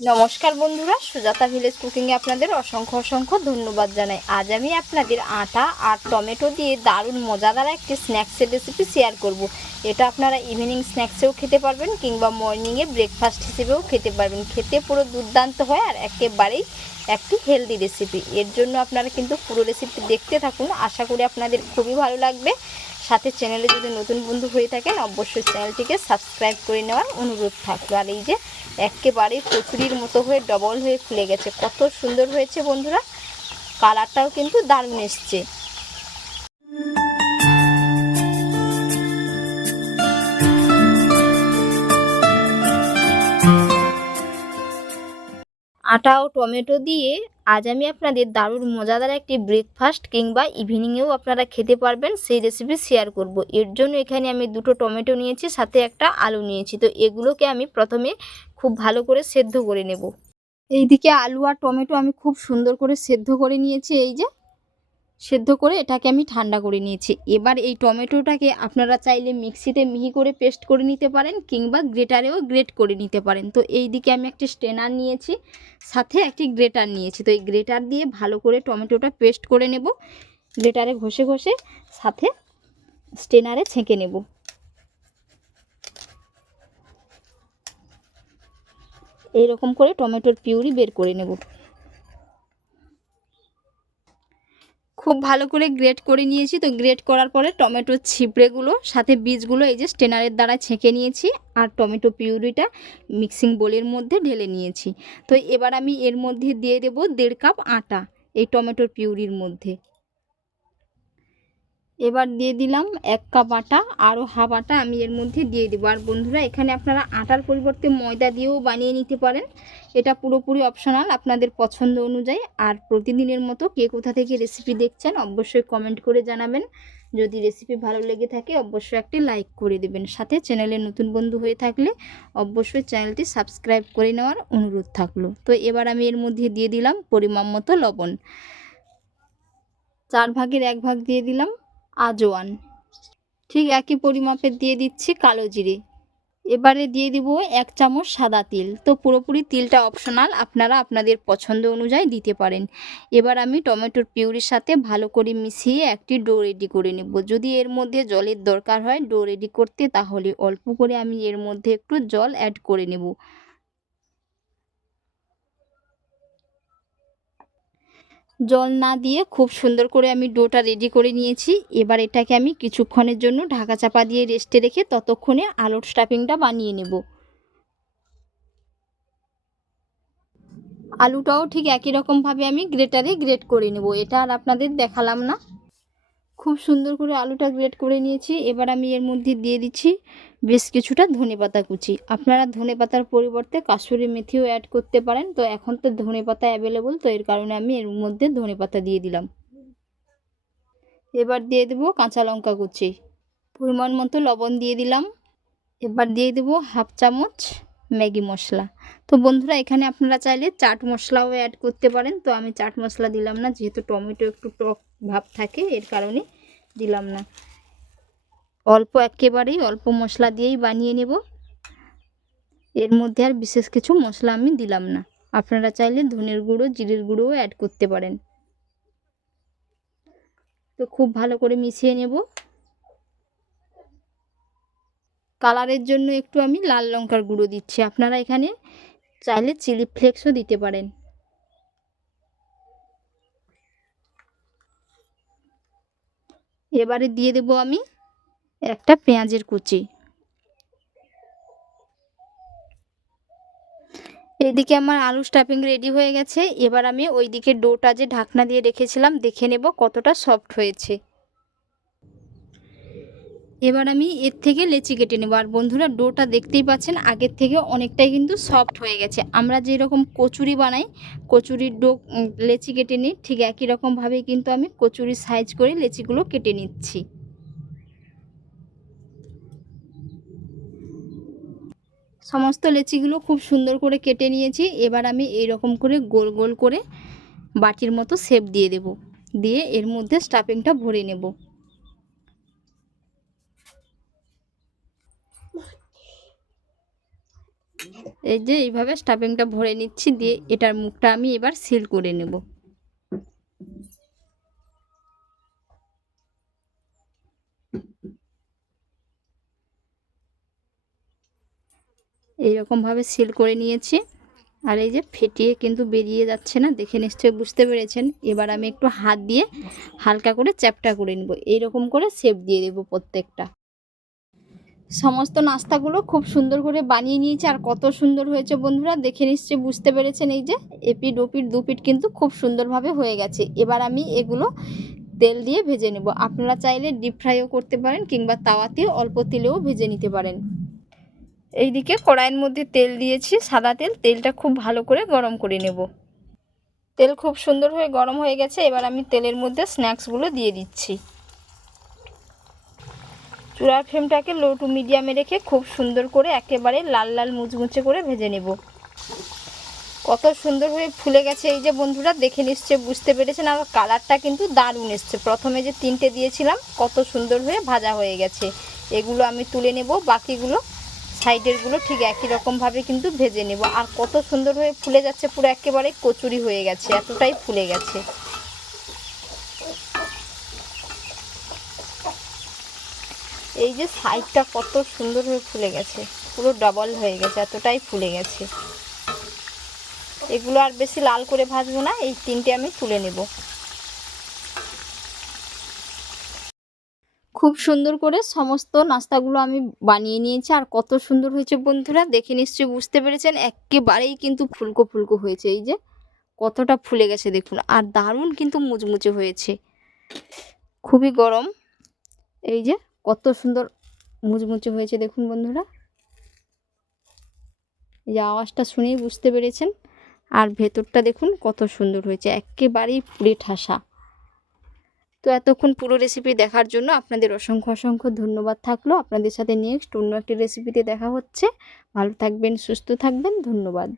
নমস্কার বন্ধুরা, সুজাতা ভিলেজ কুকিংয়ে আপনাদের অসংখ্য অসংখ্য ধন্যবাদ জানাই। আজ আমি আপনাদের আটা আর টমেটো দিয়ে দারুণ মজাদার একটি স্ন্যাক্সের রেসিপি শেয়ার করব। এটা আপনারা ইভিনিং স্ন্যাক্সেও খেতে পারবেন কিংবা মর্নিংয়ে ব্রেকফাস্ট হিসেবেও খেতে পারবেন। খেতে পুরো দুর্দান্ত হয় আর একেবারেই একটি হেলদি রেসিপি এর জন্য আপনারা কিন্তু পুরো রেসিপি দেখতে থাকুন। আশা করি আপনাদের খুবই ভালো লাগবে। সাথে চ্যানেলে যদি নতুন বন্ধু হয়ে থাকেন, অবশ্যই চ্যানেলটিকে সাবস্ক্রাইব করে নেওয়ার অনুরোধ থাকবে আর এই যে একেবারে কচুরির মতো হয়ে ডবল হয়ে ফুলে গেছে, কত সুন্দর হয়েছে বন্ধুরা। কালারটাও কিন্তু দারুণ এসছে। আটা ও টমেটো দিয়ে আজ আমি আপনাদের দারুণ মজাদার একটি ব্রেকফাস্ট কিংবা ইভিনিংয়েও আপনারা খেতে পারবেন, সেই রেসিপি শেয়ার করব। এর জন্য এখানে আমি দুটো টমেটো নিয়েছি, সাথে একটা আলু নিয়েছি। তো এগুলোকে আমি প্রথমে খুব ভালো করে সেদ্ধ করে নেব। এইদিকে আলু আর টমেটো আমি খুব সুন্দর করে সেদ্ধ করে নিয়েছি, এই যে। সেদ্ধ করে এটাকে আমি ঠান্ডা করে নিয়েছি। এবার এই টমেটোটাকে আপনারা চাইলে মিক্সিতে মিহি করে পেস্ট করে নিতে পারেন কিংবা গ্রেটারেও গ্রেট করে নিতে পারেন। তো এই দিকে আমি একটি স্টেনার নিয়েছি, সাথে একটি গ্রেটার নিয়েছি। তো এই গ্রেটার দিয়ে ভালো করে টমেটোটা পেস্ট করে নেব, গ্রেটারে ঘষে ঘষে সাথে স্টেনারে ছেঁকে নেব। এইরকম করে টমেটোর পিউরি বের করে নেব। খুব ভালো করে গ্রেট করে নিয়েছি। তো গ্রেট করার পরে টমেটোর ছিপড়েগুলো সাথে বীজগুলো এই যে স্টেনারের দ্বারা ছেঁকে নিয়েছি আর টমেটো পিউরিটা মিক্সিং বোলের মধ্যে ঢেলে নিয়েছি। তো এবার আমি এর মধ্যে দিয়ে দেব দেড় কাপ আটা এই টমেটোর পিউরির মধ্যে। এবার দিয়ে দিলাম এক কাপ আটা আরও হাফ আটা আমি এর মধ্যে দিয়ে দেবো। আর বন্ধুরা, এখানে আপনারা আটার পরিবর্তে ময়দা দিয়েও বানিয়ে নিতে পারেন। এটা পুরোপুরি অপশনাল আপনাদের পছন্দ অনুযায়ী। আর প্রতিদিনের মতো কে কোথা থেকে রেসিপি দেখছেন, অবশ্যই কমেন্ট করে জানাবেন। যদি রেসিপি ভালো লেগে থাকে, অবশ্যই একটি লাইক করে দেবেন। সাথে চ্যানেলে নতুন বন্ধু হয়ে থাকলে, অবশ্যই চ্যানেলটি সাবস্ক্রাইব করে নেওয়ার অনুরোধ থাকল। তো এবার আমি এর মধ্যে দিয়ে দিলাম পরিমাণ মতো লবণ। চার ভাগের এক ভাগ দিয়ে দিলাম। আজওয়ান ঠিক একই পরিমাপের দিয়ে দিচ্ছি কালো জিরে। এবারে দিয়ে দিব এক চামচ সাদা তিল। তো পুরোপুরি তিলটা অপশনাল আপনারা আপনাদের পছন্দ অনুযায়ী দিতে পারেন। এবার আমি টমেটোর পিউরির সাথে ভালো করে মিশিয়ে একটি ডো রেডি করে নেব। যদি এর মধ্যে জলের দরকার হয় ডো রেডি করতে, তাহলে অল্প করে আমি এর মধ্যে একটু জল অ্যাড করে নেব। জল না দিয়ে খুব সুন্দর করে আমি ডোটা রেডি করে নিয়েছি। এবার এটাকে আমি কিছুক্ষণের জন্য ঢাকা চাপা দিয়ে রেস্টে রেখে ততক্ষণে আলুর স্টাফিংটা বানিয়ে নেব। আলুটাও ঠিক একই রকমভাবে আমি গ্রেটারে গ্রেট করে নেব। এটা আর আপনাদের দেখালাম না। খুব সুন্দর করে আলুটা গ্রেট করে নিয়েছি। এবার আমি এর মধ্যে দিয়ে দিচ্ছি বেশ কিছুটা ধনে পাতা কুচি। আপনারা ধনে পাতার পরিবর্তে কাসুরি মেথিও অ্যাড করতে পারেন। তো এখন তো ধনে পাতা অ্যাভেলেবল তো এর কারণে আমি এর মধ্যে ধনে পাতা দিয়ে দিলাম। এবার দিয়ে দেবো কাঁচা লঙ্কা কুচি। পরিমাণ মতো লবণ দিয়ে দিলাম। এবার দিয়ে দেবো হাফ চামচ ম্যাগি মশলা। তো বন্ধুরা, এখানে আপনারা চাইলে চাট মশলাও অ্যাড করতে পারেন। তো আমি চাট মশলা দিলাম না, যেহেতু টমেটো একটু টক ভাব থাকে, এর কারণে দিলাম না। অল্প একেবারেই অল্প মশলা দিয়েই বানিয়ে নেব। এর মধ্যে আর বিশেষ কিছু মশলা আমি দিলাম না। আপনারা চাইলে ধনের গুঁড়ো, জিরের গুঁড়োও অ্যাড করতে পারেন। তো খুব ভালো করে মিশিয়ে নেব। কালারের জন্য একটু আমি লাল লঙ্কার গুঁড়ো দিচ্ছি। আপনারা এখানে চাইলে চিলি ফ্লেক্সও দিতে পারেন। এবারে দিয়ে দেব আমি একটা পেঁয়াজের কুচি। এদিকে আমার আলু স্টাফিং রেডি হয়ে গেছে। এবার আমি ওইদিকে ডোটা যে ঢাকনা দিয়ে রেখেছিলাম, দেখে নেব কতটা সফট হয়েছে। এবার আমি এর থেকে লেচি কেটে নেব। আর বন্ধুরা, ডোটা দেখতেই পাচ্ছেন, আগের থেকে অনেকটাই কিন্তু সফট হয়ে গেছে। আমরা যেরকম কচুরি বানাই, কচুরির ডো লেচি কেটে নিই, ঠিক একই রকমভাবেই কিন্তু আমি কচুরির সাইজ করে লেচিগুলো কেটে নিচ্ছি। সমস্ত লেচিগুলো খুব সুন্দর করে কেটে নিয়েছি। এবার আমি এই রকম করে গোল গোল করে বাটির মতো শেপ দিয়ে দেব। দিয়ে এর মধ্যে স্টাফিংটা ভরে নেব। এই যে এইভাবে স্টাফিংটা ভরে নিচ্ছি, দিয়ে এটার মুখটা আমি এবার সিল করে নেব। এইরকমভাবে সিল করে নিয়েছি। আর এই যে ফেটিয়ে কিন্তু বেরিয়ে যাচ্ছে না, দেখে নিশ্চয়ই বুঝতে পেরেছেন। এবার আমি একটু হাত দিয়ে হালকা করে চ্যাপটা করে নেব। এইরকম করে শেপ দিয়ে দেবো প্রত্যেকটা। সমস্ত নাস্তাগুলো খুব সুন্দর করে বানিয়ে নিয়েছে আর কত সুন্দর হয়েছে বন্ধুরা, দেখে নিশ্চয়ই বুঝতে পেরেছেন এই যে এপিট ওপিট দুপিট কিন্তু খুব সুন্দরভাবে হয়ে গেছে। এবার আমি এগুলো তেল দিয়ে ভেজে নেব। আপনারা চাইলে ডিপ ফ্রাইও করতে পারেন কিংবা তাওয়াতে অল্প তেলেও ভেজে নিতে পারেন। এইদিকে কড়াইয়ের মধ্যে তেল দিয়েছি, সাদা তেল। তেলটা খুব ভালো করে গরম করে নেব। তেল খুব সুন্দর হয়ে গরম হয়ে গেছে। এবার আমি তেলের মধ্যে স্ন্যাক্সগুলো দিয়ে দিচ্ছি। চূড়ার ফ্লেমটাকে লো টু মিডিয়ামে রেখে খুব সুন্দর করে একেবারে লাল লাল মুচমুচে করে ভেজে নেব। কত সুন্দর হয়ে ফুলে গেছে এই যে বন্ধুরা, দেখে নিশ্চয় বুঝতে পেরেছেন আর কালারটা কিন্তু দারুণ এসছে। প্রথমে যে তিনটে দিয়েছিলাম, কত সুন্দর হয়ে ভাজা হয়ে গেছে। এগুলো আমি তুলে নেব, বাকিগুলো সাইডেরগুলো ঠিক একই রকমভাবে কিন্তু ভেজে নেব। আর কত সুন্দর হয়ে ফুলে যাচ্ছে, পুরো একেবারে কচুরি হয়ে গেছে, এতটাই ফুলে গেছে। এই যে সাইডটা কত সুন্দর হয়ে ফুলে গেছে, পুরো ডাবল হয়ে গেছে, এতটাই ফুলে গেছে। এগুলো আর বেশি লাল করে ভাজবো না, এই তিনটে আমি তুলে নেব। খুব সুন্দর করে সমস্ত নাস্তাগুলো আমি বানিয়ে নিয়েছি, আর কত সুন্দর হয়েছে বন্ধুরা, দেখে নিশ্চয়ই বুঝতে পেরেছেন, একেবারেই কিন্তু ফুলকো ফুলকো হয়েছে, এই যে কতটা ফুলে গেছে দেখুন, আর দারুণ কিন্তু মুচমুচে হয়েছে। খুবই গরম, এই যে কত সুন্দর মুচমুচে হয়েছে, দেখুন বন্ধুরা। এই যে আওয়াজটা শুনেই বুঝতে পেরেছেন। আর ভেতরটা দেখুন কত সুন্দর হয়েছে, একেবারেই পুড়ে ঠাসা। তো এতক্ষণ পুরো রেসিপি দেখার জন্য আপনাদের অসংখ্য অসংখ্য ধন্যবাদ থাকল। আপনাদের সাথে নেক্সট অন্য একটি রেসিপিতে দেখা হচ্ছে। ভালো থাকবেন, সুস্থ থাকবেন, ধন্যবাদ।